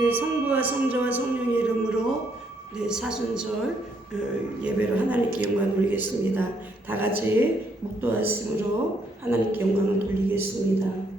네, 성부와 성자와 성령의 이름으로 사순절 예배로 하나님께 영광을 돌리겠습니다. 다 같이 묵도하심으로 하나님께 영광을 돌리겠습니다.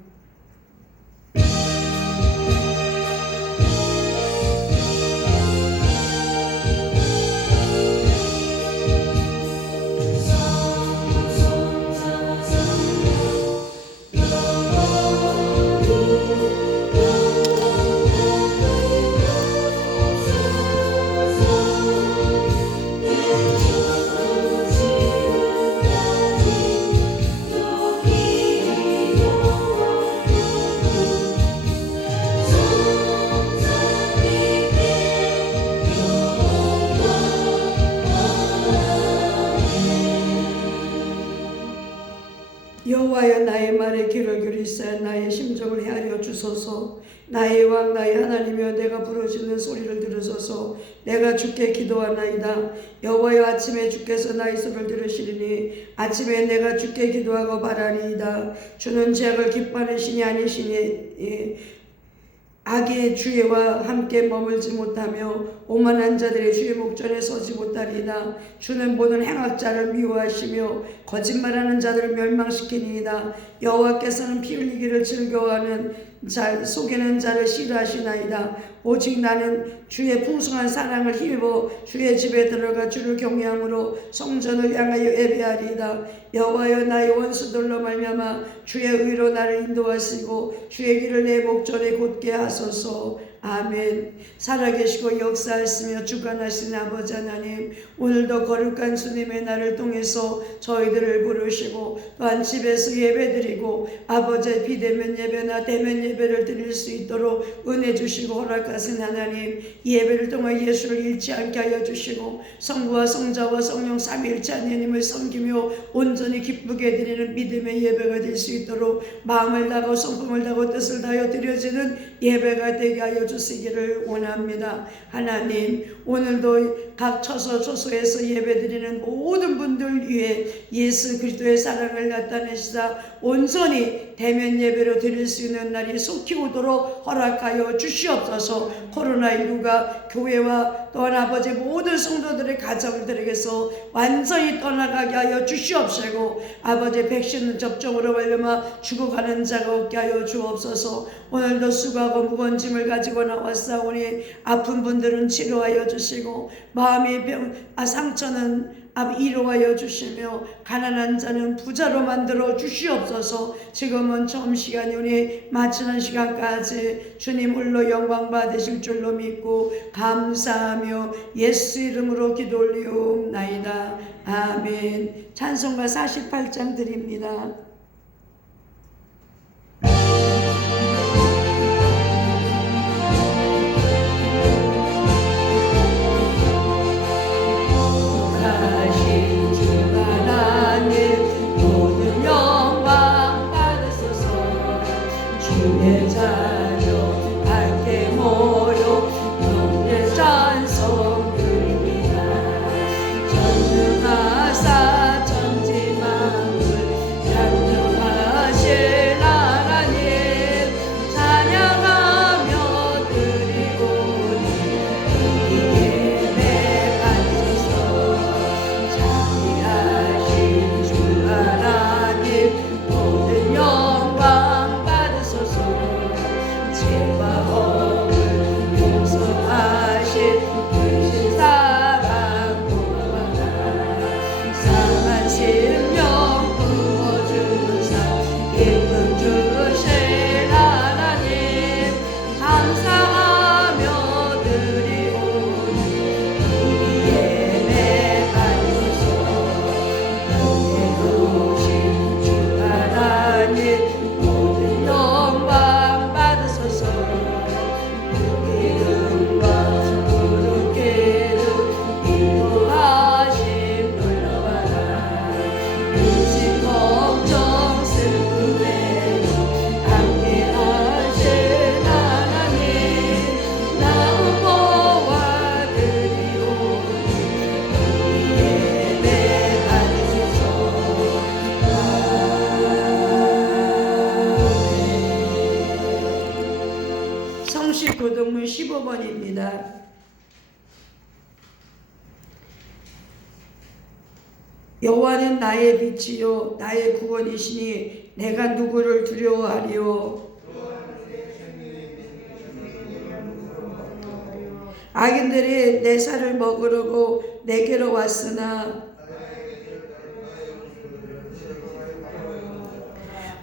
여호와여, 나의 말에 귀를 기울이사 나의 심정을 헤아려 주소서. 나의 왕 나의 하나님이여, 내가 부르짖는 소리를 들으소서. 내가 주께 기도하나이다. 여호와여, 아침에 주께서 나의 소리를 들으시리니 아침에 내가 주께 기도하고 바라니이다. 주는 죄악을 기뻐하는 신이 아니시니 악의 주의와 함께 머물지 못하며 오만한 자들의 주의 목전에 서지 못하리이다. 주는 모든 행악자를 미워하시며 거짓말하는 자들을 멸망시키니이다. 여호와께서는 피 흘리기를 즐거워하는 자, 속이는 자를 싫어하시나이다. 오직 나는 주의 풍성한 사랑을 힘입어 주의 집에 들어가 주를 경외함으로 성전을 향하여 예배하리이다. 여호와여, 나의 원수들로 말미암아 주의 의로 나를 인도하시고 주의 길을 내 목전에 곧게 하소서. 아멘. 살아계시고 역사하시며 주관하신 아버지 하나님, 오늘도 거룩한 주님의 날을 통해서 저희들을 부르시고 또한 집에서 예배드리고 아버지의 비대면 예배나 대면 예배를 드릴 수 있도록 은혜 주시고 허락하신 하나님, 예배를 통해 예수를 잃지 않게 하여 주시고 성부와 성자와 성령 삼위일체 하나님을 섬기며 온전히 기쁘게 드리는 믿음의 예배가 될 수 있도록 마음을 다하고 성품을 다하고 뜻을 다하여 드려지는 예배가 되게 하여 주시기를 원합니다. 하나님, 오늘도 각 처소에서 예배드리는 모든 분들 위해 예수 그리스도의 사랑을 나타내시다 온전히 대면 예배로 드릴 수 있는 날이 속히 오도록 허락하여 주시옵소서. 코로나19가 교회와 또한 아버지 모든 성도들의 가정들에게서 완전히 떠나가게 하여 주시옵시고 아버지 백신 접종으로 말미암아 죽어가는 자가 없게 하여 주옵소서. 오늘도 수고하고 무거운 짐을 가지고 나왔사오니 아픈 분들은 치료하여 주시고 마음의 상처는 위로하여 주시며 가난한 자는 부자로 만들어 주시옵소서. 지금은 처음 시간이오니 마치는 시간까지 주님 홀로 영광 받으실 줄로 믿고 감사하며 예수 이름으로 기도 올리옵나이다. 아멘. 찬송가 48장 드립니다. 기도동문 15번입니다. 여호와는 나의 빛이요 나의 구원이시니 내가 누구를 두려워하리요. 악인들이 내 살을 먹으려고 내게로 왔으나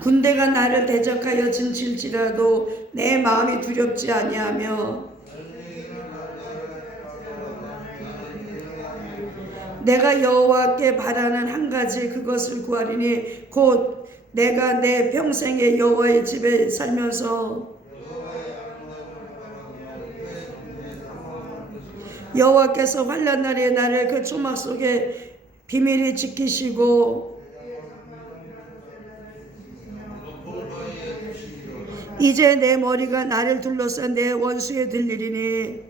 군대가 나를 대적하여 진칠지라도 내 마음이 두렵지 아니하며 내가 여호와께 바라는 한 가지 그것을 구하리니 곧 내가 내 평생에 여호와의 집에 살면서 여호와께서 환난 날에 나를 그 초막 속에 비밀히 지키시고 이제 내 머리가 나를 둘러싼 내 원수에 들리리니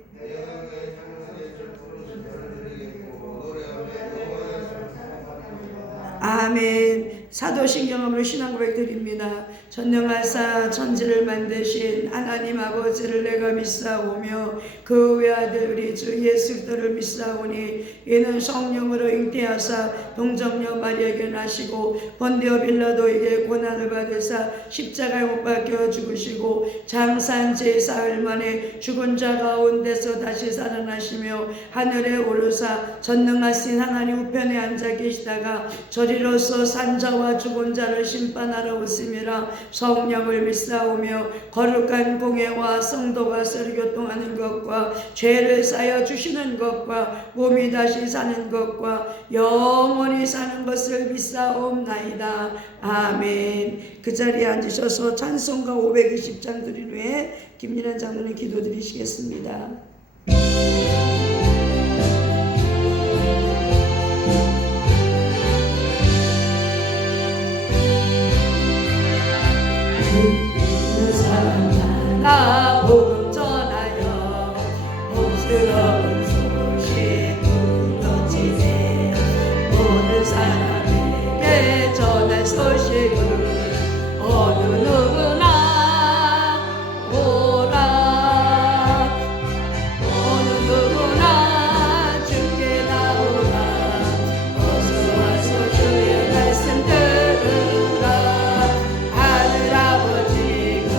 아멘. 사도신경으로 신앙고백 드립니다. 전능하사 천지를 만드신 하나님 아버지를 내가 믿사오며 그 외아들 우리 주 예수 그리스도를 믿사오니 이는 성령으로 잉태하사 동정녀 마리아에게 나시고 본디오 빌라도에게 고난을 받으사 십자가에 못 박혀 죽으시고 장사한 제 사흘 만에 죽은 자 가운데서 다시 살아나시며 하늘에 오르사 전능하신 하나님 우편에 앉아 계시다가 저리로서 산자와 죽은 자를 심판하러 오심이라. 성령을 믿사오며 거룩한 공예와 성도가 서로 교통하는 것과 죄를 쌓여 주시는 것과 몸이 다시 사는 것과 영원히 사는 것을 믿사옵나이다. 아멘. 그 자리에 앉으셔서 찬송가 520장 드린 후에 김민환 장로님 기도 드리시겠습니다. 나 복음 전하여 복스러운 소식 묻어지세. 모든 사람에게 전할 소식은 어느 누구나 오라. 어느 누구나 주께 나오라. 어서 와서 주의 말씀 들으라. 하늘 아버지가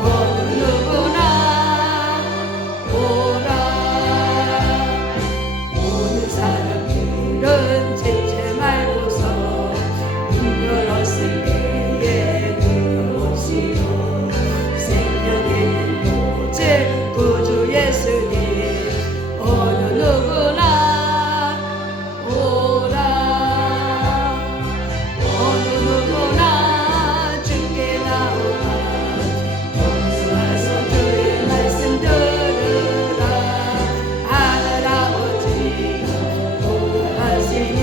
어느 누구나 오라. 모든 사람들은 지체 말고서 문 열었을 때에 들어오시오. 생명 있는 오직 구주 예수님 어느 누구나 오라. 어느 누구나 주께 나오라. 어서 와서 주의 말씀 들으라. 하늘 아버지가 복하시니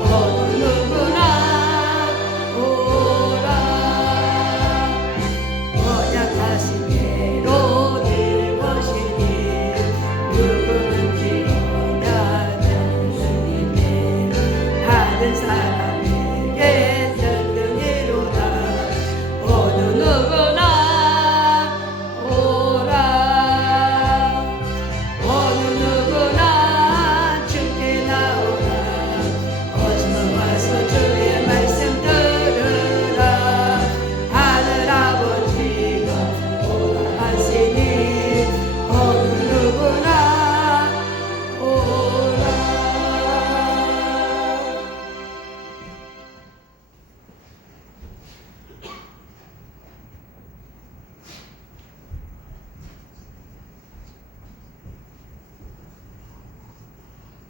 어느 누구나 오라. 언약하신 대로 될 것이니 누구든지 언약하는 주님의 다른 사람에게 전능이로다. 어느 누구나 오라. 어느 누구나 주께 나오라. 어서 와서 주의 말씀 들으라. 하늘 아버지가 오라 하시니 어느 누구나 오라.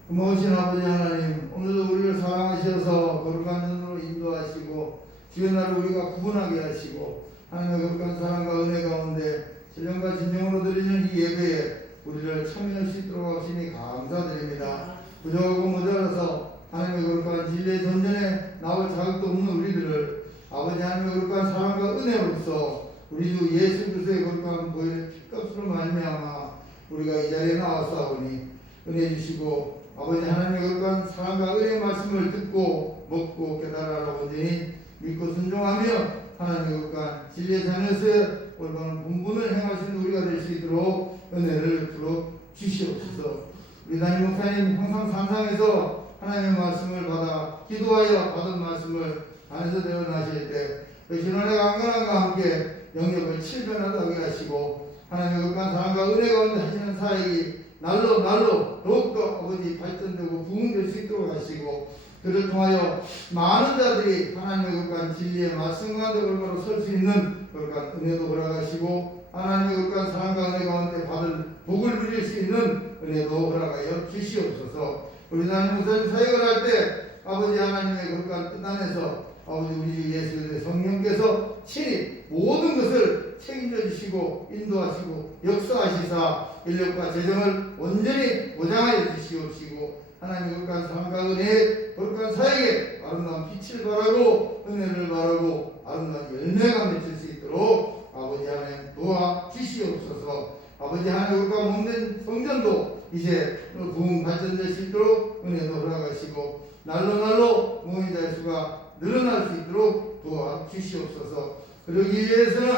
고마우신 아버지 하나님, 오늘도 우리를 사랑하셔서 거룩한 눈으로 인도하시고 주의 날을 우리가 구분하게 하시고 하나님의 거룩한 사랑과 은혜 가운데 신령과 진정으로 드리는 이 예배에 우리를 참여할 수 있도록 하시니 감사드립니다. 부족하고 모자라서 하나님의 거룩한 진리의 전전에 나올 자격도 없는 우리들을 아버지 하나님의 거룩한 사랑과 은혜로서 우리 주 예수 그리스도의 거룩한 보혈의 피값으로 말미암아 우리가 이 자리에 나왔사오니 은혜 주시고 아버지 하나님의 거룩한 사랑과 은혜의 말씀을 듣고 먹고 깨달으라고 하니 믿고 순종하며 하나님의 거룩한 진리의 자녀로서의 올바른 본분을 행하시는 우리가 될 수 있도록 은혜를 풀어 주시옵소서. 우리 담임 목사님 항상 산상에서 하나님의 말씀을 받아 기도하여 받은 말씀을 안에서 대언하실 때 그 신원의 강건함과 함께 영역을 칠변하게 하시고 하나님의 극한 사랑과 은혜 가운데 하시는 사역이 날로 더욱더 아버지 발전되고 부흥될 수 있도록 하시고 그를 통하여 많은 자들이 하나님의 극한 진리의 말씀 가운데 올바로 설 수 있는 극한 은혜도 허락하시고 하나님의 극한 사랑과 은혜 가운데 받을 복을 누릴 수 있는 은혜도 허락하여 주시옵소서. 우리 하나님 목사님 사역을 할 때 아버지 하나님의 극한 뜻 안에서 아버지 우리 주 예수 그리스도의 성령께서 친히 모든 것을 책임져 주시고 인도하시고 역사하시사 인력과 재정을 온전히 보장하여 주시옵시고 하나님의 거룩한 사랑과 은혜의 거룩한 사역에 아름다운 빛을 발하고 은혜를 발하고 아름다운 열매가 맺힐 수 있도록 아버지 하나님 도와 주시옵소서. 아버지 하나님 거룩한 몸된 성전도 이제 부흥 발전될 수 있도록 은혜도 허락하시고 날로 무인자의 수가 늘어날 수 있도록 도와 주시옵소서. 그러기 위해서는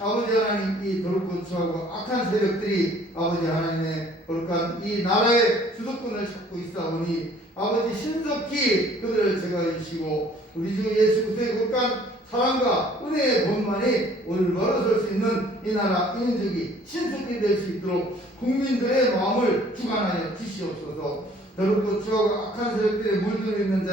아버지 하나님 이 더럽고 추하고 악한 세력들이 아버지 하나님의 거룩한 이 나라의 주도권을 찾고 있사오니 아버지 신속히 그들을 제거해 주시고 우리 주 예수 그리스도의 거룩한 사랑과 은혜의 본만이 올바로 설 수 있는 이 나라 이 민족이 신속히 될 수 있도록 국민들의 마음을 주관하여 주시옵소서. 더럽고 추하고 악한 세력들에 물들어 있는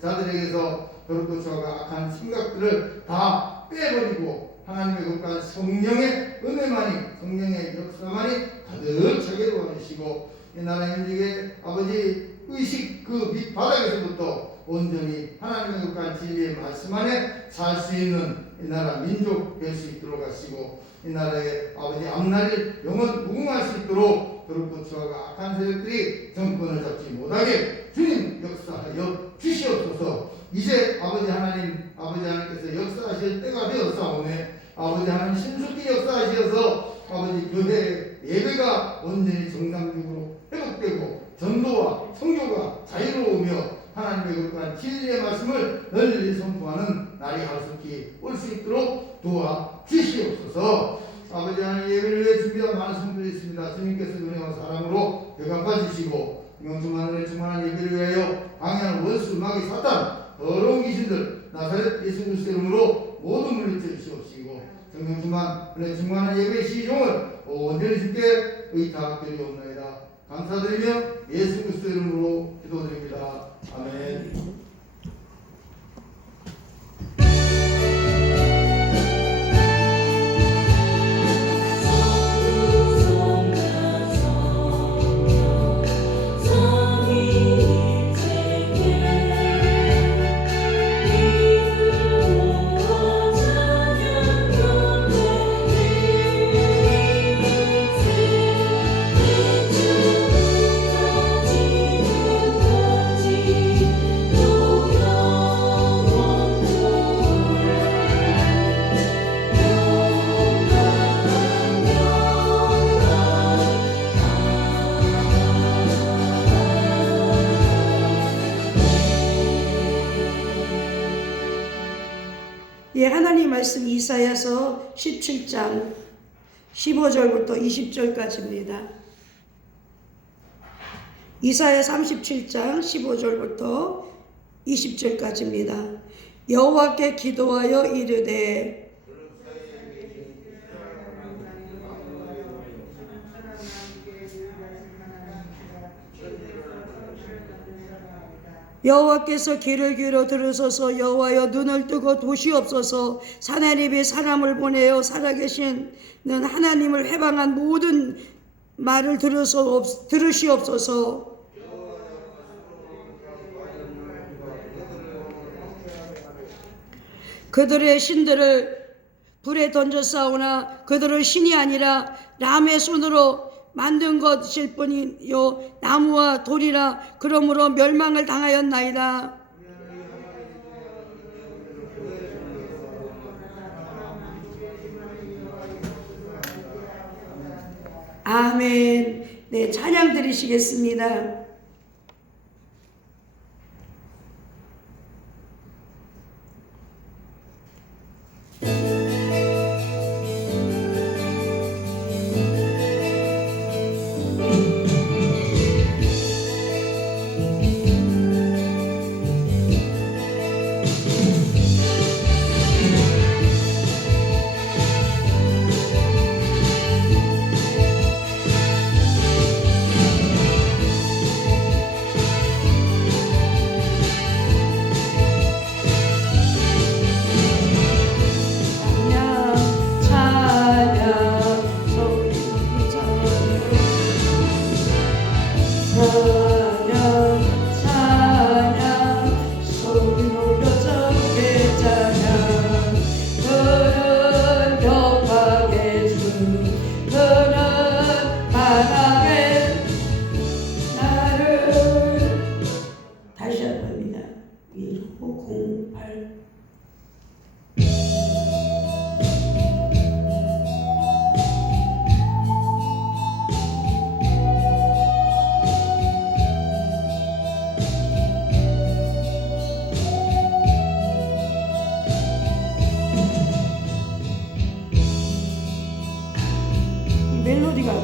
자들에게서 더럽고 추하고 악한 생각들을 다 빼버리고 하나님의 거룩한 성령의 은혜만이 성령의 역사만이 가득차게 도와주시고 이 나라 민족의 아버지 의식 그 밑바닥에서부터 온전히 하나님의 거룩한 진리의 말씀 안에 살 수 있는 이 나라 민족 될 수 있도록 하시고 이 나라의 아버지 앞날이 영원 무궁할 수 있도록 더럽고 추하고 악한 세력들이 정권을 잡지 못하게 주님 역사하여 주시옵소서. 이제 아버지 하나님께서 역사하실 때가 되었사오매 아버지 하나님 신속히 역사하셔서 아버지 교회 예배가 온전히 정상적으로 회복되고 전도와 성교가 자유로우며 하나님의 거룩한 진리의 말씀을 널리 선포하는 날이 하루속히 올 수 있도록 도와 주시옵소서. 아버지 하나님 예배를 위해 준비한 많은 성도들이 있습니다. 주님께서 은혜와 사랑으로 대갚아 주시고 영충만 은혜 충만한 예배를 위하여 방해하는 원수 마귀 사탄 더러운 귀신들 나사렛 예수 그리스도 이름으로 모두 물리쳐 주시옵시고 성령 충만 은혜 충만한 예배의 시종을 온전히 주께 의탁드리옵나이다. 감사드리며 예수 그리스도 이름으로 기도드립니다. 아멘. 예, 하나님 말씀 이사야서 17장 15절부터 20절까지입니다. 이사야 37장 15절부터 20절까지입니다. 여호와께 기도하여 이르되 여호와께서 귀를 기울여 들으소서. 여호와여 눈을 뜨고 보시옵소서. 사나립이 사람을 보내어 살아계시는 하나님을 회방한 모든 말을 들으시옵소서. 그들의 신들을 불에 던졌사오나 그들은 신이 아니라 람의 손으로 만든 것일 뿐이요 나무와 돌이라. 그러므로 멸망을 당하였나이다. 아멘. 네, 찬양 드리시겠습니다.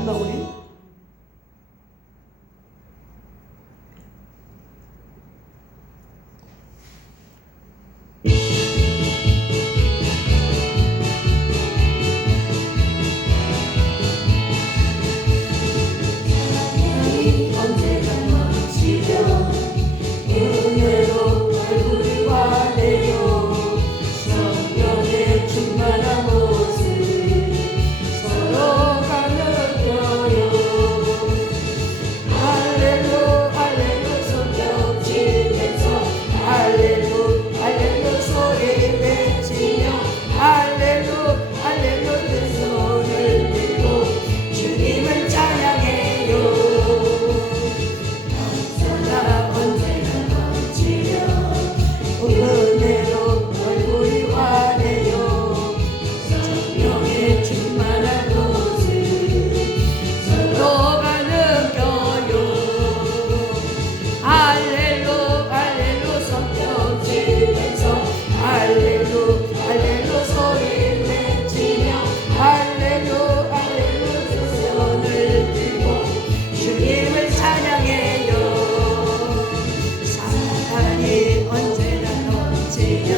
안 나오니? 언제나 넘치며 은혜로 얼굴이 환해요. 성령의 충만한 모습 서로가 느껴요. 할렐루 할렐루 손뼉 치면서 할렐루 할렐루 소리 외치며 할렐루 할렐루 두 손을 들고 주님을 찬양해요. 언제나 넘치며 은혜로 얼굴이 환해요. 성령의 충만한 모습 서로가 느껴요. 할렐루 할렐루 성령 치면서 할렐루 할렐루 소리 외치며 할렐루 할렐루 두 손을 들고 주님을 찬양해요. 사랑이 언제나 넘치며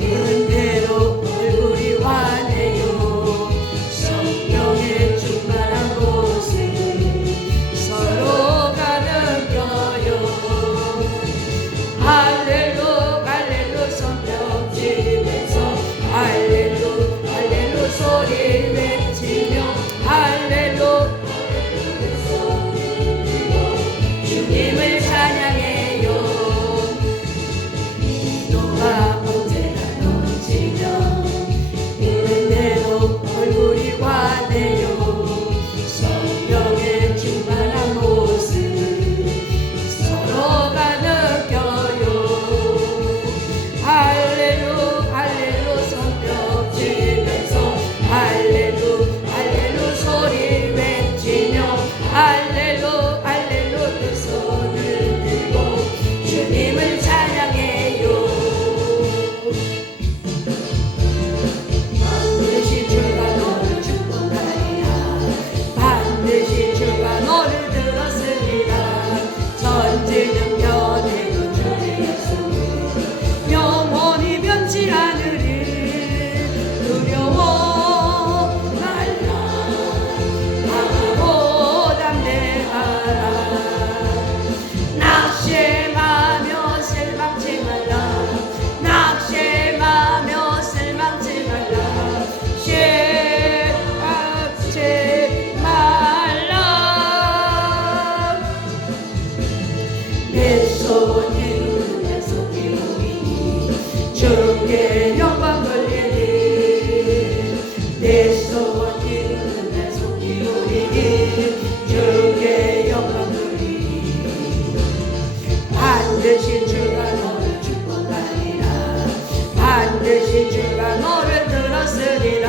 은혜로 얼굴이 환해요. 성령의 충만한 모습 서로가 느껴요. 할렐루 할렐루 성령 치면서 할렐루 할렐루 소리 외치며 할렐루 할렐루 소리 들고 주님을 찬양해요. 기도가 언제나 넘치며 은혜로 얼굴이 환해요. 성령의 충만한 모습 서로가 느껴요. 할렐루 할렐루 성령 치면서 할렐루 할렐루 소리 외치며 할렐루 할렐루 두 손을 들고 주님을 찬양해요. 반드시 주가 너를 축복하리라. 반드시 주가 너를 들었으리라. 전지는 변해도 주의 약속은 영원히 변치 않으리. 두려워 말라. 강하고 담대하라. 낙심하며 실망치 말라. 낙심하며 실망치 말라. 실망치 말라. 내 소원 이루는 내 속이 오리니 주께 영광 돌리니. 내 소원 이루는 내 속이 오리니 주께 영광 돌리니. 반드시 주가 너를 축복하리라. 반드시 주가 너를 들었으리라.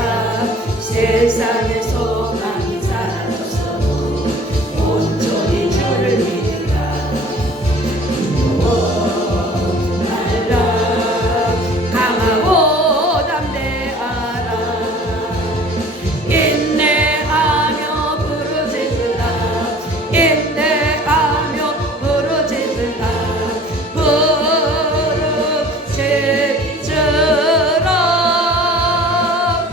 세상의 소망이 사라졌어도 온전히 주를 믿으라. 두려워 말라. 강하고 담대하라. 인내하며 부르짖으라. 인내하며 부르짖으라. 부르짖으라.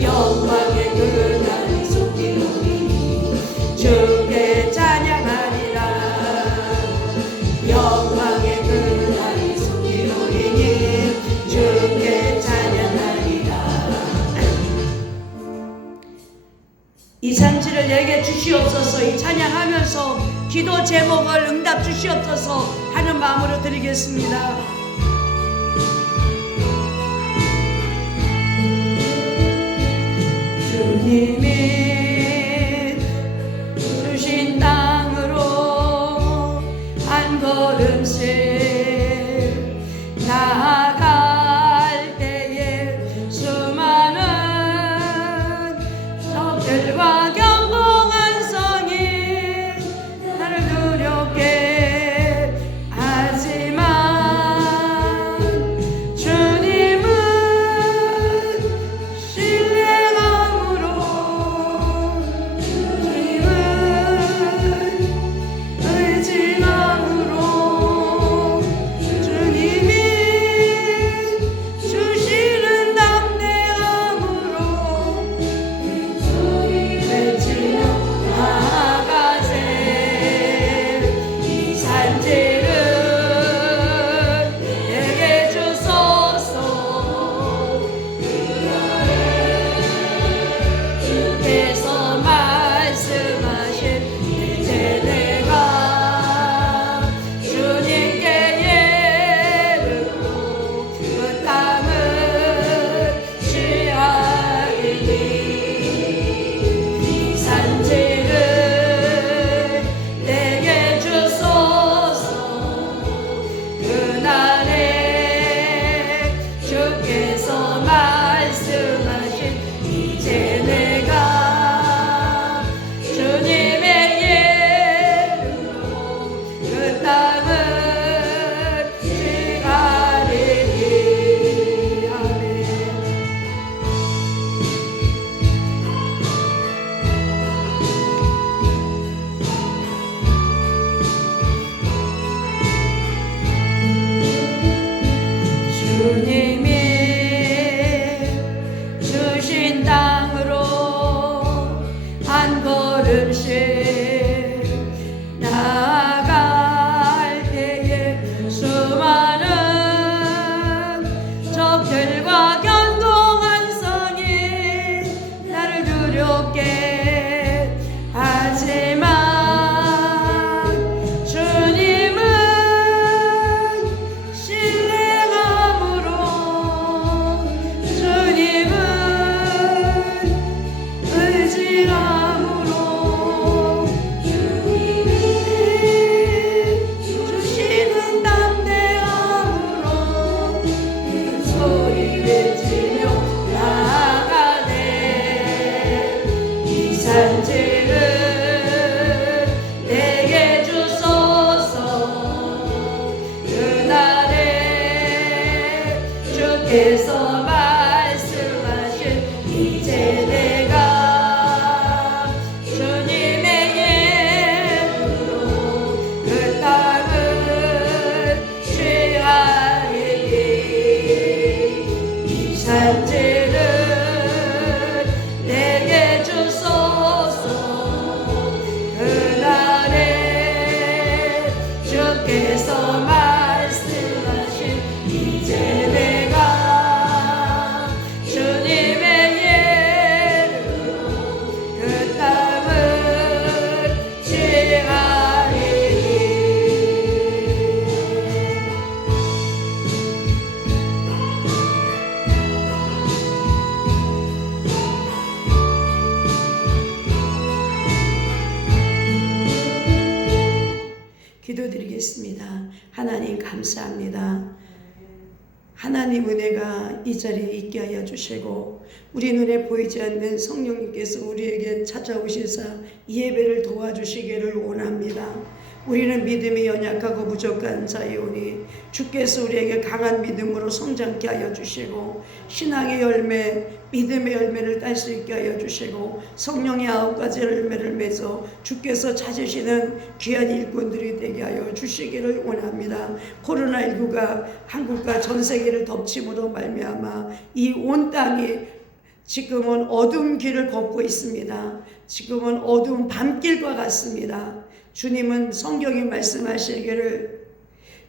영광의 그날이 속히 오리니 주께 찬양하리라. 영광의 그날이 속히 오리니 주께 찬양하리라. 이 산지를 내게 주시옵소서. 이 찬양하면서 기도 제목을 응답 주시옵소서 하는 마음으로 드리겠습니다. 주님이 주신 땅으로 한 걸음씩 나아갈 때에 수많은 적들과 경공한 성이 나를 두렵게 하지만 주님이 주신 땅으로 한 걸음씩 나아갈 때에 수많은 적들과 견고한 성이 나를 두렵게 하지만 주님은 신뢰함으로 주님은 의지함으로 주님이 주시는 담대함으로 큰 소리 외치며 나아가네. 이 산지를 내게 주소서. 그날에 주께서 말씀하신 이제 내가 주님의 예물로 그 땅을 취하리니. 이 산지를 내게 주소서. 그날에 주께서 말씀하신 이제 내가 주님의 예물로 그 땅을 취하리니. 기도드리겠습니다. 하나님 감사합니다. 하나님 은혜가 이 자리에 있게 하여 주시고 우리 눈에 보이지 않는 성령님께서 우리에게 찾아오시사 이 예배를 도와주시기를 원합니다. 우리는 믿음이 연약하고 부족한 자이오니 주께서 우리에게 강한 믿음으로 성장케 하여 주시고 신앙의 열매, 믿음의 열매를 딸 수 있게 하여 주시고 성령의 9가지 열매를 맺어 주께서 찾으시는 귀한 일꾼들이 되게 하여 주시기를 원합니다. 코로나19가 한국과 전 세계를 덮침으로 말미암아 이 온 땅이 지금은 어두운 길을 걷고 있습니다. 지금은 어두운 밤길과 같습니다. 주님은 성경에 말씀하시기를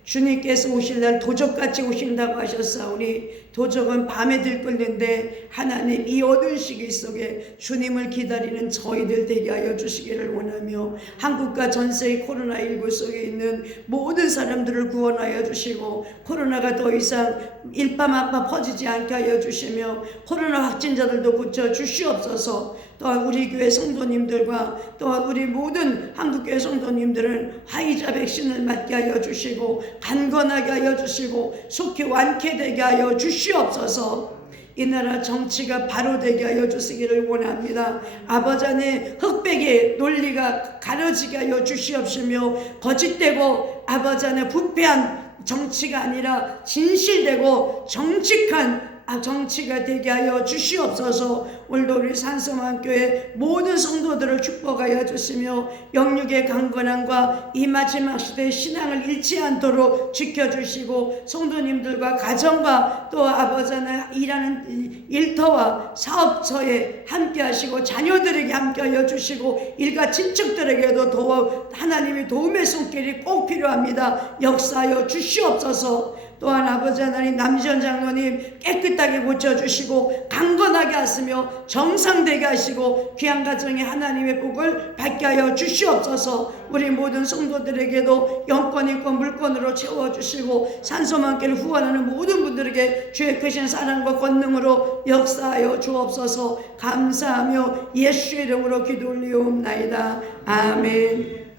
주님께서 오실 날 도적같이 오신다고 하셨사오니 도적은 밤에 들끓는데 하나님 이 어두운 시기 속에 주님을 기다리는 저희들 되게 하여 주시기를 원하며 한국과 전 세계 코로나19 속에 있는 모든 사람들을 구원하여 주시고 코로나가 더 이상 일파만파 퍼지지 않게 하여 주시며 코로나 확진자들도 고쳐 주시옵소서. 또한 우리 교회 성도님들과 또한 우리 모든 한국교회 성도님들은 화이자 백신을 맞게 하여 주시고 강건하게 하여 주시고 속히 완쾌되게 하여 주시옵소서. 이 나라 정치가 바로 되게 하여 주시기를 원합니다. 아버지 안에 흑백의 논리가 가려지게 하여 주시옵시며 거짓되고 아버지 안에 부패한 정치가 아니라 진실되고 정직한 정치가 되게 하여 주시옵소서. 오늘도 우리 산성한교회 모든 성도들을 축복하여 주시며 영육의 강건함과 이 마지막 시대의 신앙을 잃지 않도록 지켜주시고 성도님들과 가정과 또 아버지 하나 일하는 일터와 사업처에 함께 하시고 자녀들에게 함께 하여 주시고 일가 친척들에게도 하나님의 도움의 손길이 꼭 필요합니다. 역사하여 주시옵소서. 또한 아버지 하나님 남지현 장로님 깨끗하게 고쳐주시고 강건하게 하시며 정상되게 하시고 귀한 가정에 하나님의 복을 받게 하여 주시옵소서. 우리 모든 성도들에게도 영권 있고 물권으로 채워주시고 산소만길 후원하는 모든 분들에게 주의 크신 사랑과 권능으로 역사하여 주옵소서. 감사하며 예수의 이름으로 기도 올리옵나이다. 아멘.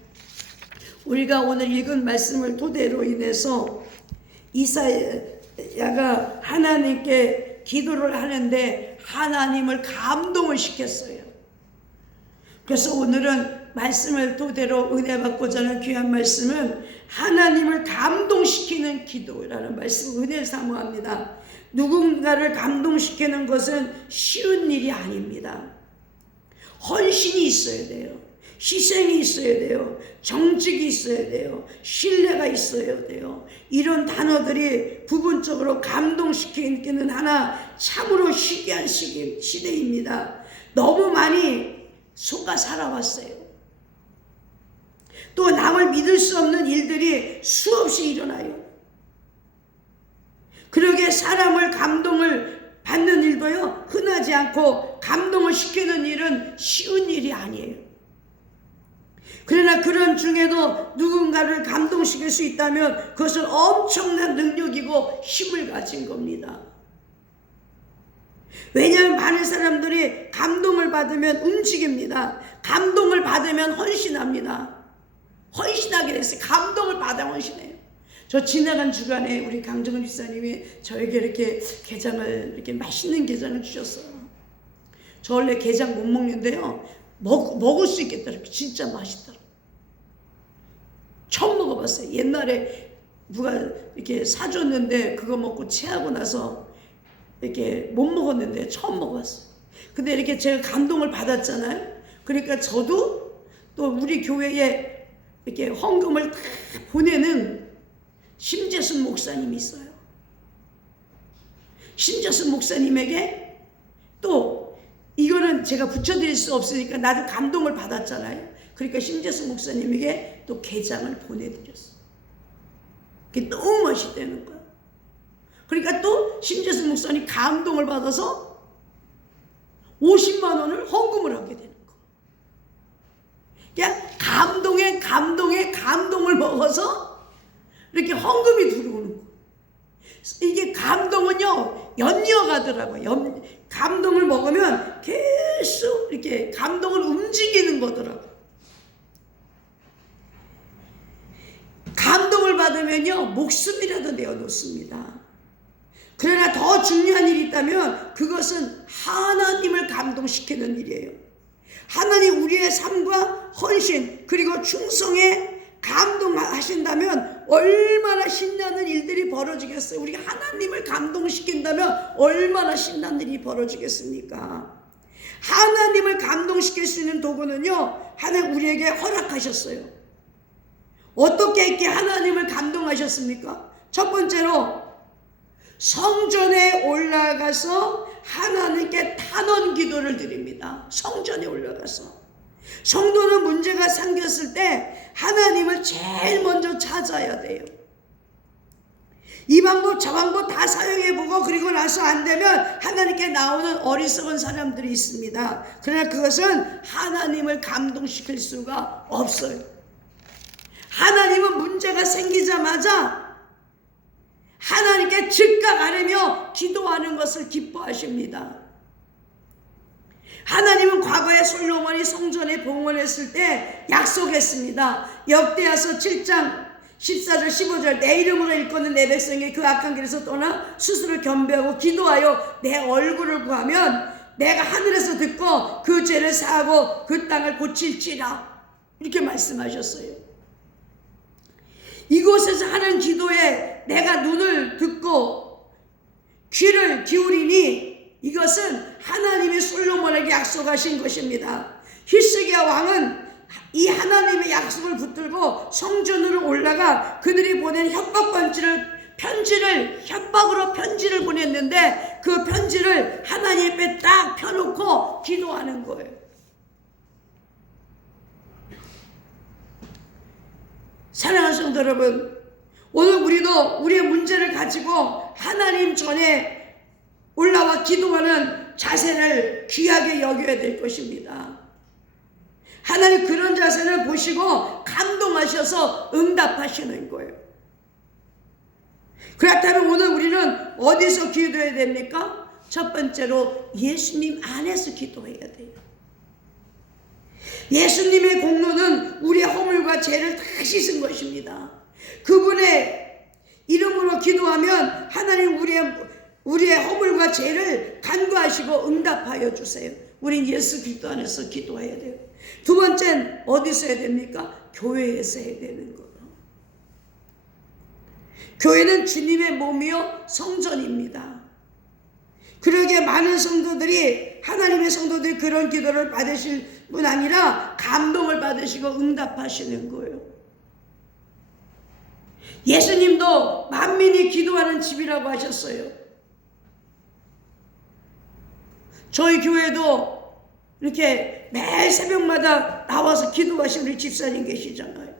우리가 오늘 읽은 말씀을 토대로 인해서 이사야가 하나님께 기도를 하는데 하나님을 감동을 시켰어요. 그래서 오늘은 말씀을 토대로 은혜 받고자 하는 귀한 말씀은 하나님을 감동시키는 기도라는 말씀을 은혜를 사모합니다. 누군가를 감동시키는 것은 쉬운 일이 아닙니다. 헌신이 있어야 돼요. 희생이 있어야 돼요. 정직이 있어야 돼요. 신뢰가 있어야 돼요. 이런 단어들이 부분적으로 감동시키는 하나 참으로 희귀한 시대입니다. 너무 많이 속아 살아왔어요. 또 남을 믿을 수 없는 일들이 수없이 일어나요. 그러게 사람을 감동을 받는 일도요 흔하지 않고 감동을 시키는 일은 쉬운 일이 아니에요. 그러나 그런 중에도 누군가를 감동시킬 수 있다면 그것은 엄청난 능력이고 힘을 가진 겁니다. 왜냐하면 많은 사람들이 감동을 받으면 움직입니다. 감동을 받으면 헌신합니다. 헌신하게 됐어요. 감동을 받아 헌신해요. 저 지나간 주간에 우리 강정은 집사님이 저에게 이렇게 게장을, 이렇게 맛있는 게장을 주셨어요. 저 원래 게장 못 먹는데요, 먹을 수 있겠더라고요. 진짜 맛있더라고요. 처음 먹어봤어요. 옛날에 누가 이렇게 사줬는데 그거 먹고 체하고 나서 이렇게 못 먹었는데 처음 먹어봤어요. 근데 이렇게 제가 감동을 받았잖아요. 그러니까 저도 또 우리 교회에 이렇게 헌금을 다 보내는 심재순 목사님이 있어요. 심재순 목사님에게 또 이거는 제가 붙여드릴 수 없으니까 나도 감동을 받았잖아요. 그러니까 심재순 목사님에게 또 게장을 보내드렸어요. 그게 너무 맛있다는 거야. 그러니까 또 심재순 목사님 감동을 받아서 50만 원을 헌금을 하게 되는 거야. 그냥 감동을 먹어서 이렇게 헌금이 들어오는 거예요. 이게 감동은요 연이어가더라고요. 감동을 먹으면 계속 이렇게 감동을 움직이는 거더라고요. 감동을 받으면요 목숨이라도 내어놓습니다. 그러나 더 중요한 일이 있다면 그것은 하나님을 감동시키는 일이에요. 하나님 우리의 삶과 헌신 그리고 충성에 감동하신다면 얼마나 신나는 일들이 벌어지겠어요. 우리가 하나님을 감동시킨다면 얼마나 신나는 일이 벌어지겠습니까? 하나님을 감동시킬 수 있는 도구는요 하나님 우리에게 허락하셨어요. 어떻게 이렇게 하나님을 감동하셨습니까? 첫 번째로 성전에 올라가서 하나님께 탄원 기도를 드립니다. 성전에 올라가서 성도는 문제가 생겼을 때 하나님을 제일 먼저 찾아야 돼요. 이 방법 저 방법 다 사용해보고 그리고 나서 안 되면 하나님께 나오는 어리석은 사람들이 있습니다. 그러나 그것은 하나님을 감동시킬 수가 없어요. 하나님은 문제가 생기자마자 하나님께 즉각 아뢰며 기도하는 것을 기뻐하십니다. 하나님은 과거에 솔로몬이 성전에 봉헌했을 때 약속했습니다. 역대하서 7장 14절 15절 내 이름으로 일컫는 내 백성이 그 악한 길에서 떠나 스스로 겸비하고 기도하여 내 얼굴을 구하면 내가 하늘에서 듣고 그 죄를 사하고 그 땅을 고칠지라 이렇게 말씀하셨어요. 이곳에서 하는 기도에 내가 눈을 듣고 귀를 기울이니 이것은 하나님이 솔로몬에게 약속하신 것입니다. 히스기야 왕은 이 하나님의 약속을 붙들고 성전으로 올라가 그들이 보낸 협박으로 편지를 보냈는데 그 편지를 하나님 앞에 딱 펴놓고 기도하는 거예요. 사랑하는 성도 여러분, 오늘 우리도 우리의 문제를 가지고 하나님 전에 올라와 기도하는 자세를 귀하게 여겨야 될 것입니다. 하나님 그런 자세를 보시고 감동하셔서 응답하시는 거예요. 그렇다면 오늘 우리는 어디서 기도해야 됩니까? 첫 번째로 예수님 안에서 기도해야 돼요. 예수님의 공로는 우리의 허물과 죄를 다 씻은 것입니다. 그분의 이름으로 기도하면 하나님 우리의 허물과 죄를 간구하시고 응답하여 주세요. 우린 예수 그리스도 안에서 기도해야 돼요. 두 번째는 어디서 해야 됩니까? 교회에서 해야 되는 거예요. 교회는 주님의 몸이요 성전입니다. 그러기에 많은 성도들이 하나님의 성도들이 그런 기도를 받으실 뿐 아니라 감동을 받으시고 응답하시는 거예요. 예수님도 만민이 기도하는 집이라고 하셨어요. 저희 교회도 이렇게 매일 새벽마다 나와서 기도하시는 우리 집사님 계시잖아요.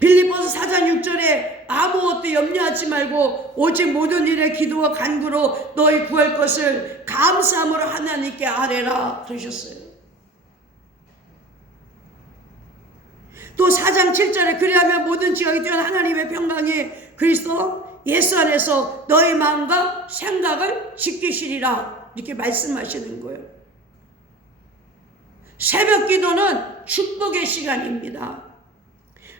빌립보서 4장 6절에 아무것도 염려하지 말고 오직 모든 일에 기도와 간구로 너희 구할 것을 감사함으로 하나님께 아뢰라 그러셨어요. 또 4장 7절에 그리하면 모든 지각이 뛰어난 하나님의 평강이 그리스도 예수 안에서 너희 마음과 생각을 지키시리라 이렇게 말씀하시는 거예요. 새벽 기도는 축복의 시간입니다.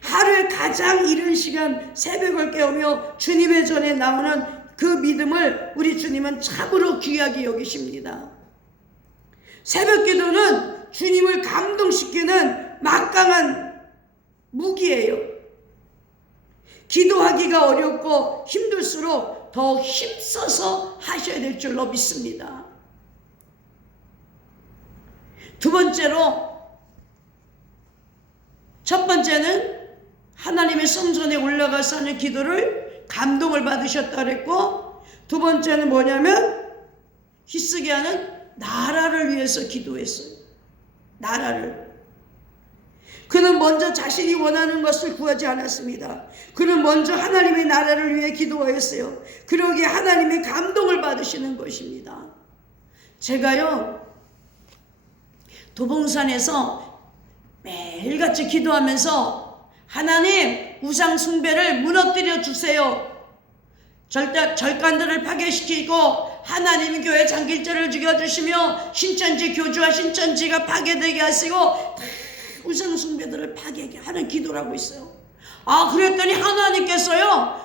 하루에 가장 이른 시간 새벽을 깨우며 주님의 전에 나오는 그 믿음을 우리 주님은 참으로 귀하게 여기십니다. 새벽 기도는 주님을 감동시키는 막강한 무기예요. 기도하기가 어렵고 힘들수록 더 힘써서 하셔야 될 줄로 믿습니다. 두 번째로, 첫 번째는 하나님의 성전에 올라가서 하는 기도를 감동을 받으셨다 그랬고, 두 번째는 뭐냐면 히스기야는 나라를 위해서 기도했어요. 나라를. 그는 먼저 자신이 원하는 것을 구하지 않았습니다. 그는 먼저 하나님의 나라를 위해 기도하였어요. 그러기에 하나님의 감동을 받으시는 것입니다. 제가요, 도봉산에서 매일같이 기도하면서 하나님 우상 숭배를 무너뜨려 주세요. 절간들을 파괴시키고 하나님 교회 장길자를 죽여주시며 신천지 교주와 신천지가 파괴되게 하시고 우상 숭배들을 파괴하는 기도를 하고 있어요. 그랬더니 하나님께서요,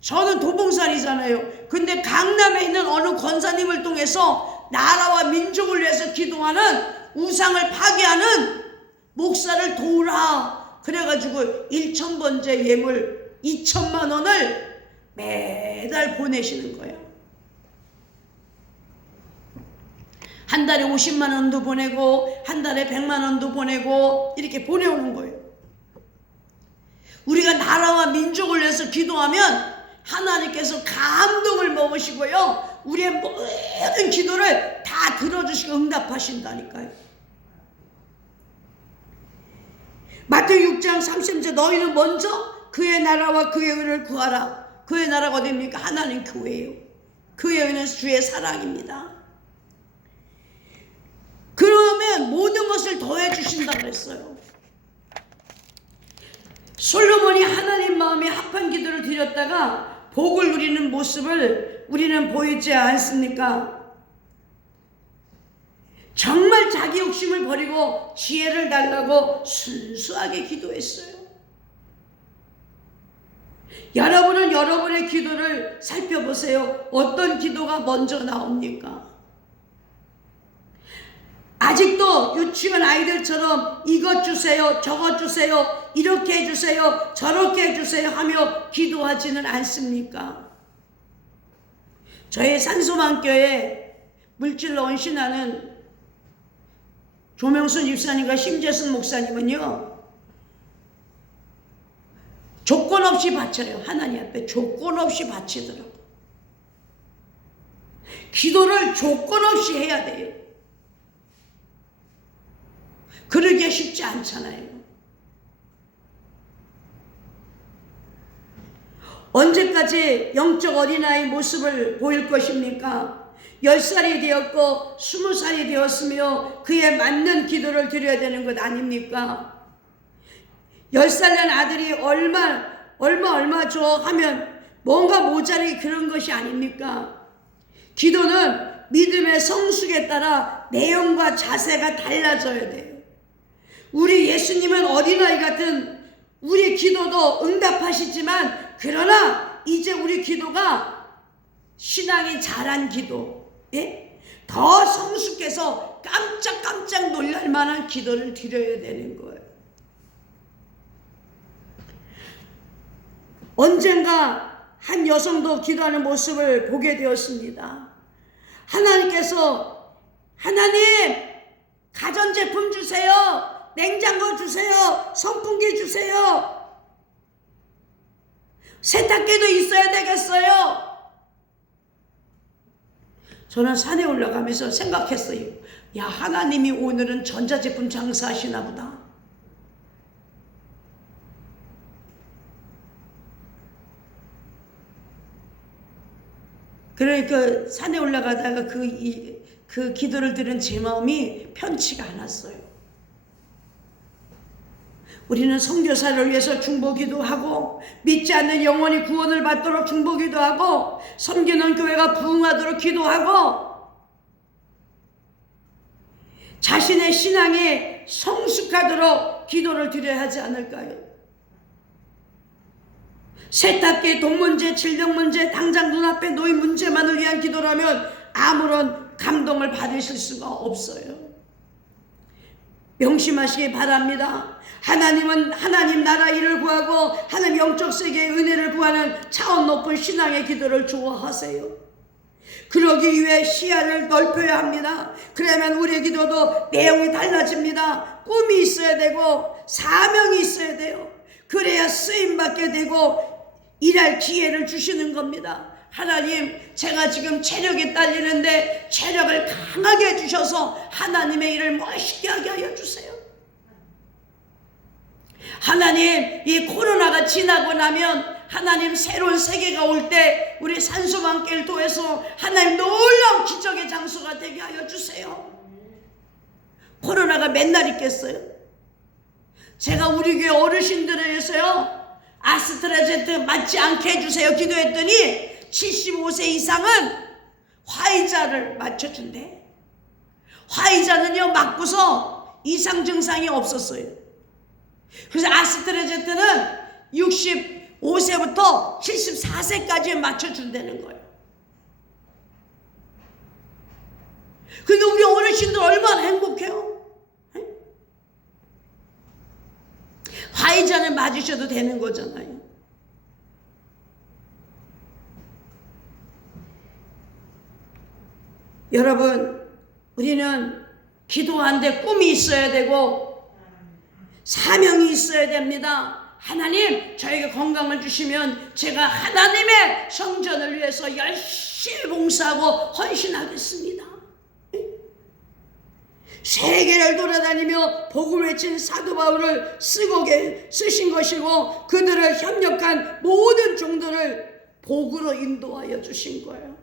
저는 도봉산이잖아요. 근데 강남에 있는 어느 권사님을 통해서 나라와 민족을 위해서 기도하는 우상을 파괴하는 목사를 도우라 그래가지고 1,000번째 예물 2,000만 원을 매달 보내시는 거예요. 한 달에 50만 원도 보내고 한 달에 100만 원도 보내고 이렇게 보내오는 거예요. 우리가 나라와 민족을 위해서 기도하면 하나님께서 감동을 먹으시고요, 우리의 모든 기도를 다 들어주시고 응답하신다니까요. 마태복음 6장 30절 너희는 먼저 그의 나라와 그의 의를 구하라. 그의 나라가 어디입니까? 하나님 교회예요. 그의 의는 주의 사랑입니다. 그러면 모든 것을 더해 주신다고 그랬어요. 솔로몬이 하나님 마음에 합한 기도를 드렸다가 복을 누리는 모습을 우리는 보이지 않습니까? 정말 자기 욕심을 버리고 지혜를 달라고 순수하게 기도했어요. 여러분은 여러분의 기도를 살펴보세요. 어떤 기도가 먼저 나옵니까? 아직도 유치원 아이들처럼 이것 주세요, 저것 주세요, 이렇게 해주세요, 저렇게 해주세요 하며 기도하지는 않습니까? 저희 산소망교회 물질로 헌신하는 조명순 집사님과 심재순 목사님은요, 조건 없이 바쳐요. 하나님 앞에 조건 없이 바치더라고요. 기도를 조건 없이 해야 돼요. 그러기가 쉽지 않잖아요. 언제까지 영적 어린아이 모습을 보일 것입니까? 10살이 되었고 20살이 되었으며 그에 맞는 기도를 드려야 되는 것 아닙니까? 10살 난 아들이 얼마 줘 하면 뭔가 모자라기 그런 것이 아닙니까? 기도는 믿음의 성숙에 따라 내용과 자세가 달라져야 돼요. 우리 예수님은 어린아이 같은 우리 기도도 응답하시지만, 그러나 이제 우리 기도가 신앙이 자란 기도, 더 성숙해서 깜짝깜짝 놀랄 만한 기도를 드려야 되는 거예요. 언젠가 한 여성도 기도하는 모습을 보게 되었습니다. 하나님께서 하나님, 가전제품 주세요. 냉장고 주세요. 선풍기 주세요. 세탁기도 있어야 되겠어요. 저는 산에 올라가면서 생각했어요. 야, 하나님이 오늘은 전자제품 장사하시나 보다. 그러니까 산에 올라가다가 그 기도를 들은 제 마음이 편치가 않았어요. 우리는 선교사를 위해서 중보기도 하고, 믿지 않는 영혼이 구원을 받도록 중보기도 하고, 섬기는 교회가 부흥하도록 기도하고, 자신의 신앙이 성숙하도록 기도를 드려야 하지 않을까요? 세탁기, 돈 문제, 질병 문제, 당장 눈앞에 놓인 문제만을 위한 기도라면 아무런 감동을 받으실 수가 없어요. 명심하시기 바랍니다. 하나님은 하나님 나라 일을 구하고 하나님 영적 세계의 은혜를 구하는 차원 높은 신앙의 기도를 좋아하세요. 그러기 위해 시야를 넓혀야 합니다. 그러면 우리의 기도도 내용이 달라집니다. 꿈이 있어야 되고 사명이 있어야 돼요. 그래야 쓰임받게 되고 일할 기회를 주시는 겁니다. 하나님, 제가 지금 체력이 딸리는데 체력을 강하게 해주셔서 하나님의 일을 멋있게 하게 하여 주세요. 하나님, 이 코로나가 지나고 나면 하나님 새로운 세계가 올 때 우리 산소방길 도에서 하나님 놀라운 기적의 장소가 되게 하여 주세요. 코로나가 맨날 있겠어요? 제가 우리 교회 어르신들을 위해서요, 아스트라제트 맞지 않게 해주세요 기도했더니 75세 이상은 화이자를 맞춰준대. 화이자는요 맞고서 이상 증상이 없었어요. 그래서 아스트라제트는 65세부터 74세까지 맞춰준다는 거예요. 근데 우리 어르신들 얼마나 행복해요? 화이자는 맞으셔도 되는 거잖아요. 여러분, 우리는 기도하는데 꿈이 있어야 되고 사명이 있어야 됩니다. 하나님, 저에게 건강을 주시면 제가 하나님의 성전을 위해서 열심히 봉사하고 헌신하겠습니다. 세계를 돌아다니며 복음을 외친 사도 바울을 쓰신 것이고, 그들을 협력한 모든 종들을 복으로 인도하여 주신 거예요.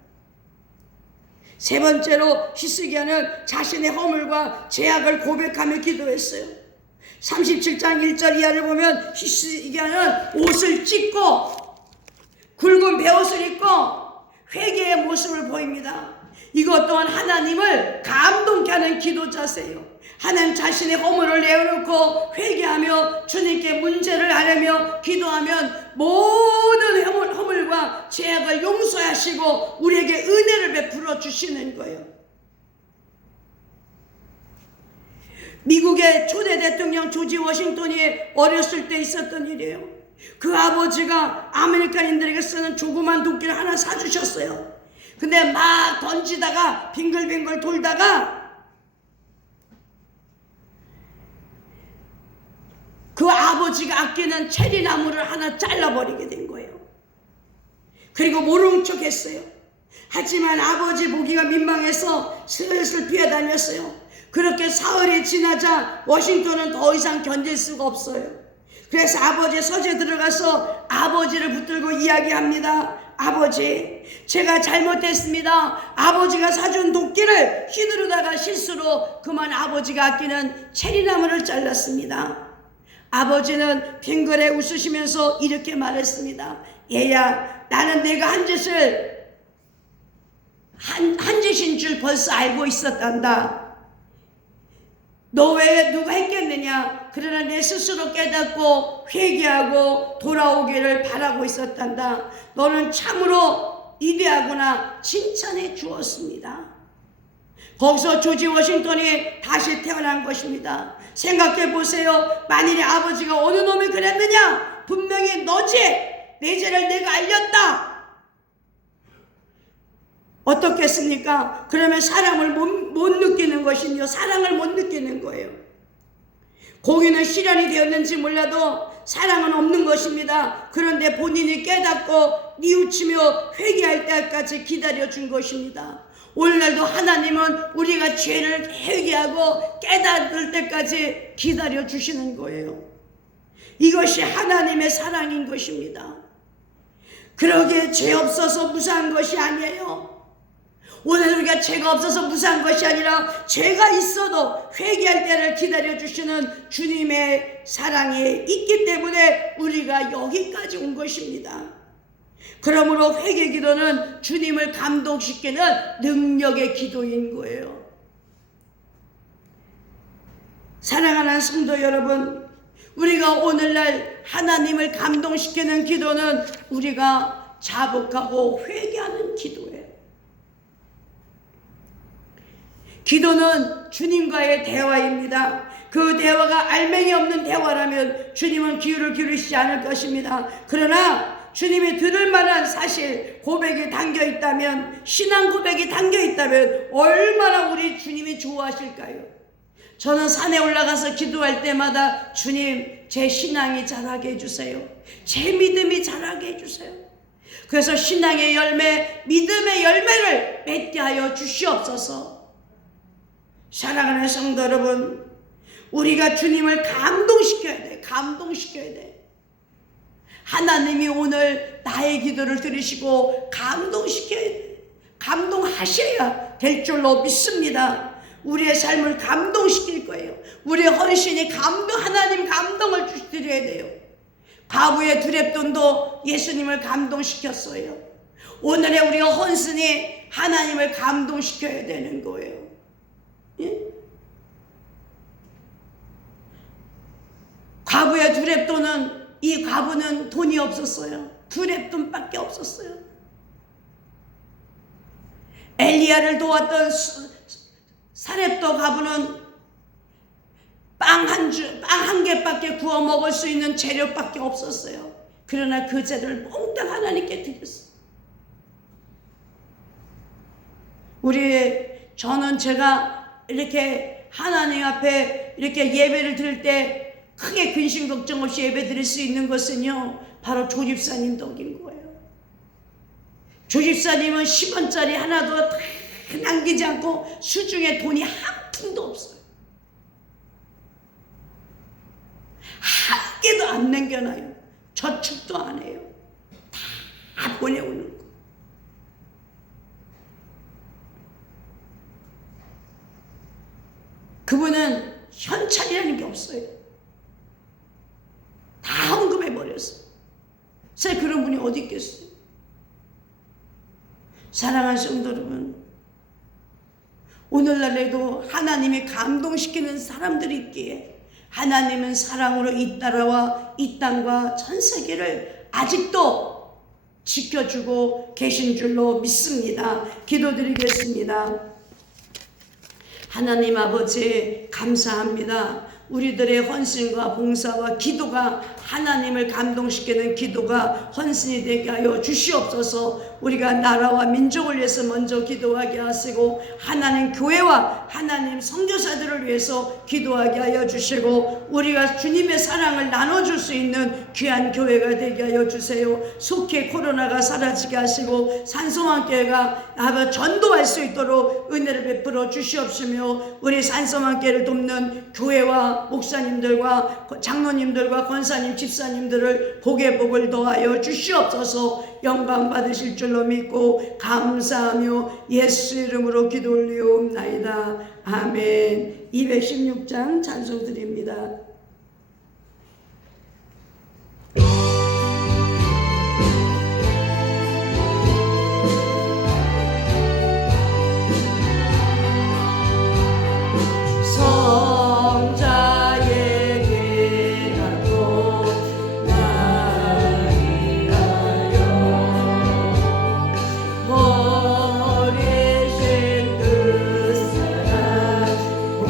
세 번째로 히스기야는 자신의 허물과 죄악을 고백하며 기도했어요. 37장 1절 이하를 보면 히스기야는 옷을 찢고 굵은 베옷을 입고 회개의 모습을 보입니다. 이것 또한 하나님을 감동케 하는 기도 자세요. 하나님 자신의 허물을 내어놓고 회개하며 주님께 문제를 아뢰며 기도하면 모든 허물과 죄악을 용서하시고 우리에게 은혜를 베풀어 주시는 거예요. 미국의 초대 대통령 조지 워싱턴이 어렸을 때 있었던 일이에요. 그 아버지가 아메리칸인들에게 쓰는 조그만 도끼를 하나 사주셨어요. 근데 막 던지다가 빙글빙글 돌다가 그 아버지가 아끼는 체리나무를 하나 잘라버리게 된 거예요. 그리고 모른 척 했어요. 하지만 아버지 보기가 민망해서 슬슬 피해다녔어요. 그렇게 사흘이 지나자 워싱턴은 더 이상 견딜 수가 없어요. 그래서 아버지 서재 들어가서 아버지를 붙들고 이야기합니다. 아버지, 제가 잘못했습니다. 아버지가 사준 도끼를 휘두르다가 실수로 그만 아버지가 아끼는 체리나무를 잘랐습니다. 아버지는 빙그레 웃으시면서 이렇게 말했습니다. 얘야, 나는 내가 한 짓인 줄 벌써 알고 있었단다. 너 외에 누가 했겠느냐? 그러나 내 스스로 깨닫고 회개하고 돌아오기를 바라고 있었단다. 너는 참으로 위대하구나 칭찬해 주었습니다. 거기서 조지 워싱턴이 다시 태어난 것입니다. 생각해 보세요. 만일에 아버지가 어느 놈이 그랬느냐? 분명히 너지. 내 죄를 내가 알렸다. 어떻겠습니까? 그러면 사랑을 못 느끼는 것이며 사랑을 못 느끼는 거예요. 고기는 실현이 되었는지 몰라도 사랑은 없는 것입니다. 그런데 본인이 깨닫고 뉘우치며 회개할 때까지 기다려준 것입니다. 오늘날도 하나님은 우리가 죄를 회개하고 깨달을 때까지 기다려주시는 거예요. 이것이 하나님의 사랑인 것입니다. 그러기에 죄 없어서 무사한 것이 아니에요. 오늘 우리가 죄가 없어서 무사한 것이 아니라 죄가 있어도 회개할 때를 기다려주시는 주님의 사랑이 있기 때문에 우리가 여기까지 온 것입니다. 그러므로 회개 기도는 주님을 감동시키는 능력의 기도인 거예요. 사랑하는 성도 여러분, 우리가 오늘날 하나님을 감동시키는 기도는 우리가 자복하고 회개하는 기도예요. 기도는 주님과의 대화입니다. 그 대화가 알맹이 없는 대화라면 주님은 귀를 기울이시지 않을 것입니다. 그러나 주님이 들을 만한 사실 고백이 담겨 있다면, 신앙 고백이 담겨 있다면 얼마나 우리 주님이 좋아하실까요? 저는 산에 올라가서 기도할 때마다 주님, 제 신앙이 자라게 해주세요. 제 믿음이 자라게 해주세요. 그래서 신앙의 열매, 믿음의 열매를 맺게 하여 주시옵소서. 사랑하는 성도 여러분, 우리가 주님을 감동시켜야 돼. 감동시켜야 돼. 하나님이 오늘 나의 기도를 들으시고 감동시켜야 돼. 감동하셔야 될 줄로 믿습니다. 우리의 삶을 감동시킬 거예요. 우리의 헌신이 하나님 감동을 드려야 돼요. 과부의 두렙돈도 예수님을 감동시켰어요. 오늘의 우리가 헌신이 하나님을 감동시켜야 되는 거예요. 예? 과부의 두렙돈은, 이 과부는 돈이 없었어요. 두렙돈밖에 없었어요. 엘리야를 도왔던 사렙도 과부는 빵 한 개밖에 구워 먹을 수 있는 재료밖에 없었어요. 그러나 그 재료를 몽땅 하나님께 드렸어요. 저는 제가 이렇게 하나님 앞에 이렇게 예배를 드릴 때 크게 근심 걱정 없이 예배 드릴 수 있는 것은요, 바로 조집사님 덕인 거예요. 조집사님은 10원짜리 하나도 다 남기지 않고 수중에 돈이 한 푼도 없어요. 한 개도 안 남겨놔요. 저축도 안 해요. 다 보내오는 거. 그분은 현찰이라는 게 없어요. 다 헌금해버렸어요. 세상에 그런 분이 어디 있겠어요? 사랑하는 성도 여러분, 오늘날에도 하나님이 감동시키는 사람들이 있기에 하나님은 사랑으로 이 나라와 이 땅과 전 세계를 아직도 지켜주고 계신 줄로 믿습니다. 기도드리겠습니다. 하나님 아버지, 감사합니다. 우리들의 헌신과 봉사와 기도가 하나님을 감동시키는 기도가 헌신이 되게 하여 주시옵소서. 우리가 나라와 민족을 위해서 먼저 기도하게 하시고 하나님 교회와 하나님 선교사들을 위해서 기도하게 하여 주시고 우리가 주님의 사랑을 나눠줄 수 있는 귀한 교회가 되게 하여 주세요. 속히 코로나가 사라지게 하시고 산소망교회가 전도할 수 있도록 은혜를 베풀어 주시옵시며 우리 산소망교회를 돕는 교회와 목사님들과 장로님들과 권사님, 집사님들을 복의 복을 더하여 주시옵소서. 영광 받으실 줄로 믿고 감사하며 예수 이름으로 기도 올리옵나이다. 아멘. 216장 찬송 드립니다.